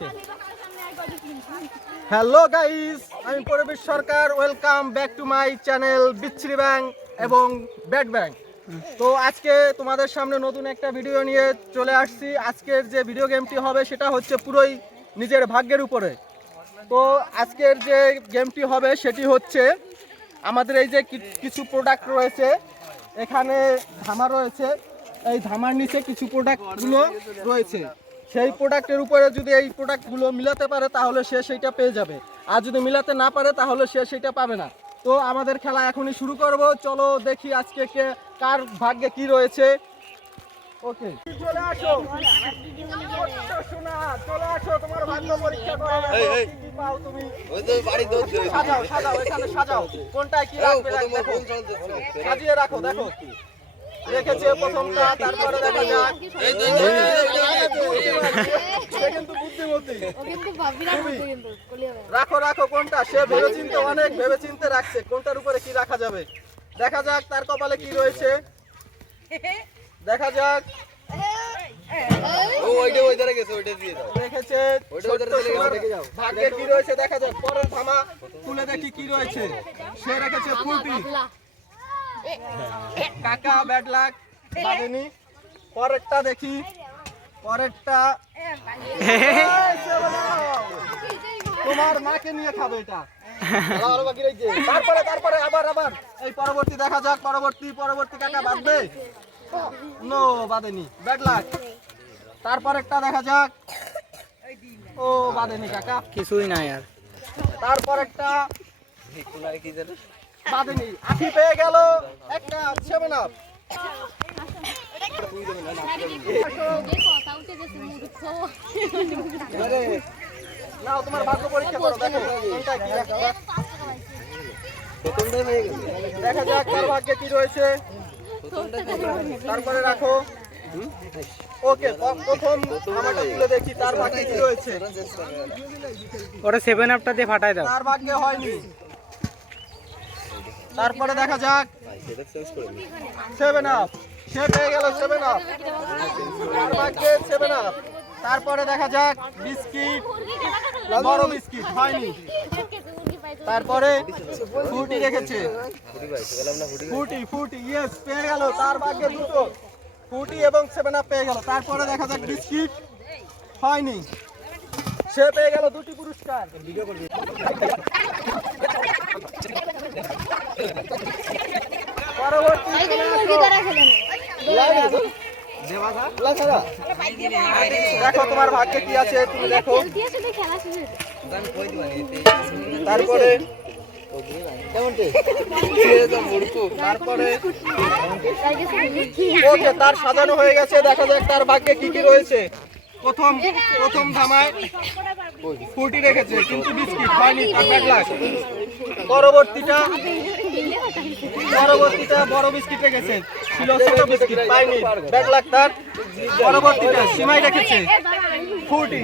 ওকে। Hello guys, আমি Parbir Sarkar. Welcome back to my channel Bicchiri Bang এবং bat ব্যাং। তো আজকে তোমাদের সামনে নতুন একটা ভিডিও নিয়ে চলে আসছি। আজকের যে ভিডিও গেমটি হবে সেটা হচ্ছে পুরোই নিজের ভাগ্যের উপরে। তো আজকের যে গেমটি হবে সেটি হচ্ছে আমাদের এই যে কিছু প্রোডাক্ট রয়েছে, এখানে ধামা রয়েছে, এই ধামার নিচে কিছু প্রোডাক্টগুলো রয়েছে। সেই প্রোডাক্টের উপরে যদি এই প্রোডাক্টগুলো মিলাতে পারে তাহলে সে সেইটা পেয়ে যাবে, আর যদি মিলাতে না পারে তাহলে সে সেইটা পাবে না। তো আমাদের খেলা এখনই শুরু করব। চলো দেখি আজকে কার ভাগ্যে কি রয়েছে। ওকে, চলে আসো সোনা, চলে আসো, তোমার ভাগ্য পরীক্ষা করে কি কি পাও তুমি। ওই তো বাড়ি দৌড় দিও, সাজাও সাজাও, এখানে সাজাও, কোনটায় কি রাখবে দেখো, সাজিয়ে রাখো। দেখো রেখেছে প্রথমটা, তারপরে দেখা যাক। এই তো সে কিন্তু বুদ্ধিমতী, ও কিন্তু ভাবিরা কিন্তু রাখো রাখো, কোনটা সে ভেবেচিন্তে, অনেক ভেবেচিন্তে রাখছে কোনটার উপরে কি রাখা যাবে। দেখা যাক তার কপালে কি রয়েছে, দেখা যাক। ওইটা ওই ধারে গেছে, ওইটা দিয়ে দাও। রেখেছে ওইটা ওই ধারে চলে গেছে, দেখে যাও ভাগ্যে কি রয়েছে দেখা যাক। পরের ধামা তুলে দেখি কি রয়েছে। সে রেখেছে ফুলটি, কাকা ব্যাড লাক বাদেনি। পরেরটা দেখি, পরেরটা তোমার মাকে নিয়ে খাবে এটা। তারপরে তারপরে আবার আবার এই পরবর্তী দেখা যাক। পরবর্তী কাকা বাঁধবে, নো বাঁধেনি, ব্যাড লাক। তারপরেরটা দেখা যাক, ও বাঁধেনি কাকা, কিছুই না আর। তারপরেরটা বাঁধেনি, আখি পেয়ে গেল একটা 7 আপ। নাও তোমার ভাগ্য পরীক্ষা করো, দেখো কোনটা কি রাখবা। দেখা যাক তার ভাগ্যে কি রয়েছে, তারপরে রাখো। ওকে, প্রথম আমাকে তুলে দেখি তার ভাগ্যে কি রয়েছে। ওরে 7 আপটা দিয়ে ফাটাই দাও। তার ভাগ্যে হয়নি। তারপরে দেখা যাক 7 আপ, সে পেয়ে গেল 7 আপ, তার ভাগ্যে 7 আপ। তারপরে দেখা যাক বিস্কিট, বড় বিস্কিট হয়নি। তারপরে ফুটি রেখেছে, ফুটি ইয়েস পেয়ে গেল, তার ভাগ্যে দুটো, ফুটি এবং 7 আপ পেয়ে গেল। তারপরে দেখা যাক বিস্কিট হয়নি, সে পেয়ে গেল 2টি পুরস্কার। পরবর্তী দেখো তোমার ভাগ্যে কি আছে, তুমি দেখো। তারপরে ওকে, তার সাজানো হয়ে গেছে। দেখা যাক তার ভাগ্যে কি কি রয়েছে। প্রথম ধামায় ফুটি রেখেছে কিন্তু বিস্কিট হয়নি, তার ব্যাড লাক। পরবর্তীটা বড় বিস্কিট রেখেছে, ছিল ছোট বিস্কিট পাইনি, ব্যাড লাক তার। পরবর্তীটা সিমাই রেখেছে ফুটি,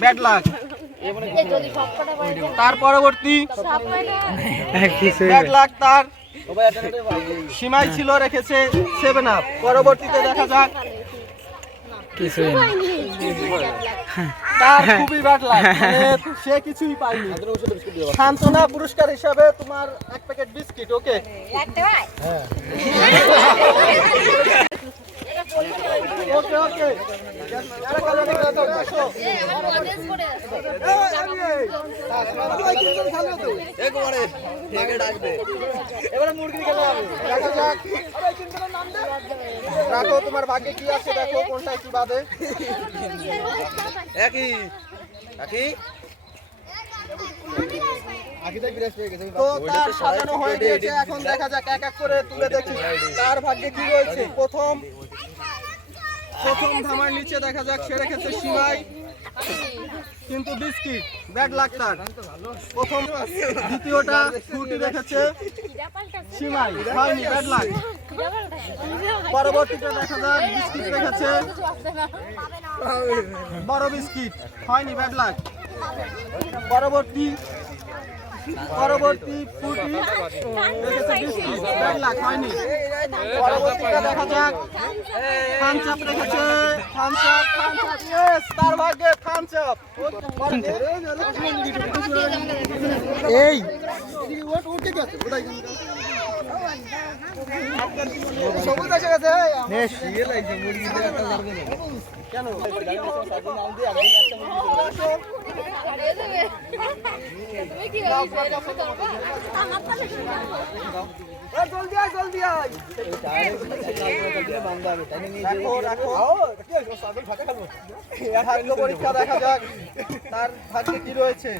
ব্যাড লাক। তার পরবর্তী ব্যাড লাক তার, সিমাই ছিল রেখেছে 7 আপ। পরবর্তীতে দেখা যাক কিছুই না, তার খুবই ব্যাড লাক, সে কিছুই পায়নি। সান্ত্বনা পুরস্কার হিসাবে তোমার 1 প্যাকেট বিস্কিট। ওকে, ওকে ওকে, এবারে মুরগি খেলা হবে। দেখা যাক, রাখো তোমার ভাগ্যে কি আছে, দেখো কোনটা কি বাদে। তো তার সাজানো হয়ে গিয়েছে, এখন দেখা যাক এক এক করে তুলে দেখি তার ভাগ্যে কি রয়েছে। প্রথম ধামার নিচে দেখা যাক সে রেখেছে সিমাই কিন্তু বিস্কিট, ব্যাড লাক তার। প্রথম দ্বিতীয়টা ফুটি রেখেছে সিমাই হয়নি, ব্যাড লাক। পরবর্তীতে দেখা যাক বিস্কিট রেখেছে, বড় বিস্কিট হয়নি, ব্যাড লাক। পরবর্তী পরবর্তী ফুটি রেখেছে বিস্কিট, ব্যাড লাক হয়নি। পরবর্তীটা দেখা যাক, থামস আপ রেখেছে, থামস আপ, ইয়েস, তার ভাগ্যে থামস আপ। এই সবুজ এসে গেছে বেশ কেন? জলদি আয়, জলদি আয়। রাখো, রাখো। ভাগ্য পরীক্ষা দেখা যাক তার ভাগ্যে কি রয়েছে।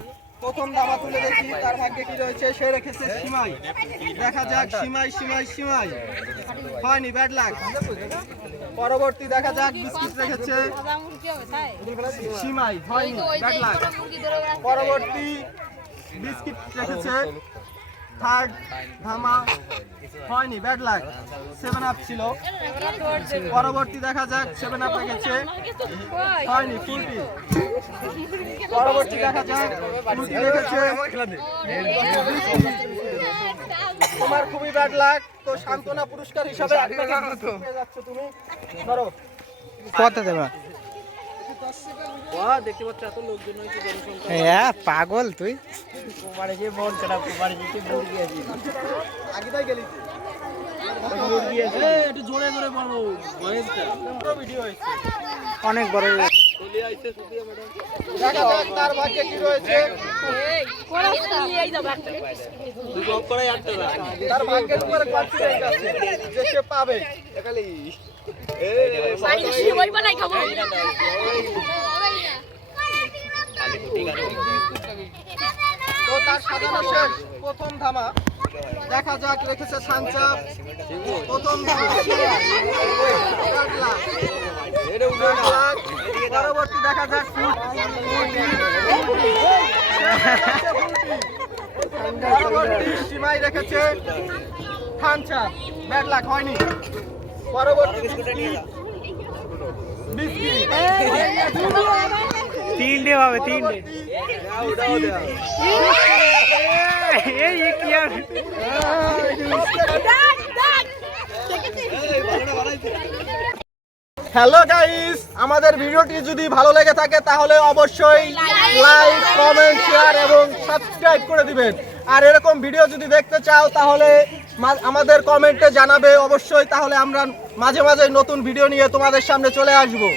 প্রথম দামা তুলে দেখি তার ভাগ্যে কি রয়েছে। সে রেখেছে সিমাই, দেখা যাক সিমাই, সিমাই, সিমাই হয়নি, ব্যাড লাক। পরবর্তী দেখা যাক, বিস্কিট রেখেছে সিমাই হয়নি, ব্যাড লাক। পরবর্তী বিস্কিট রেখেছে, থার্ড ধামা হয়নি, ব্যাড লাক। 7 আপ ছিল। পরবর্তী দেখা যাক, 7 আপ রেখেছে হয়নি, ফুলটি। পরবর্তী দেখা যাক, ফুলটি রেখেছে। তোমার খুবই ব্যাড লাক। তো সান্ত্বনা পুরস্কার হিসাবে আপনাকে পেয়ে যাচ্ছ তুমি। ধরো কত দেবা? দেখতে পাচ্ছ এত লোকজন হয়েছে, জনসংখ্যা। হ্যাঁ পাগল তুই। আগেটাই গেলি একটু জোরে জোরে বলো, ভিডিও হয়েছে অনেক বড়। দেখা যাক তার ভাগ্যে কি রয়েছে। তার ভাগ্যের উপরে কনফিডেন্স আছে যে সে পাবে। তো তার সাজানো শেষ। প্রথম ধামা দেখা যাক, রেখেছে সানচাপ। প্রথম ধামা পরবর্তী দেখা যাক, পরবর্তী সীমাই রেখেছে থানচাপ, ব্যাড লাক হয়নি। পরবর্তী বিস্কিট, তিনটে হবে, তিনটে। এই কি আর হ্যালো গাইস, আমাদের ভিডিওটি যদি ভালো লেগে থাকে তাহলে অবশ্যই লাইক, কমেন্ট, শেয়ার এবং সাবস্ক্রাইব করে দিবেন। আর এরকম ভিডিও যদি দেখতে চাও তাহলে আমাদের কমেন্টে জানাবে অবশ্যই, তাহলে আমরা মাঝে মাঝে নতুন ভিডিও নিয়ে তোমাদের সামনে চলে আসবো।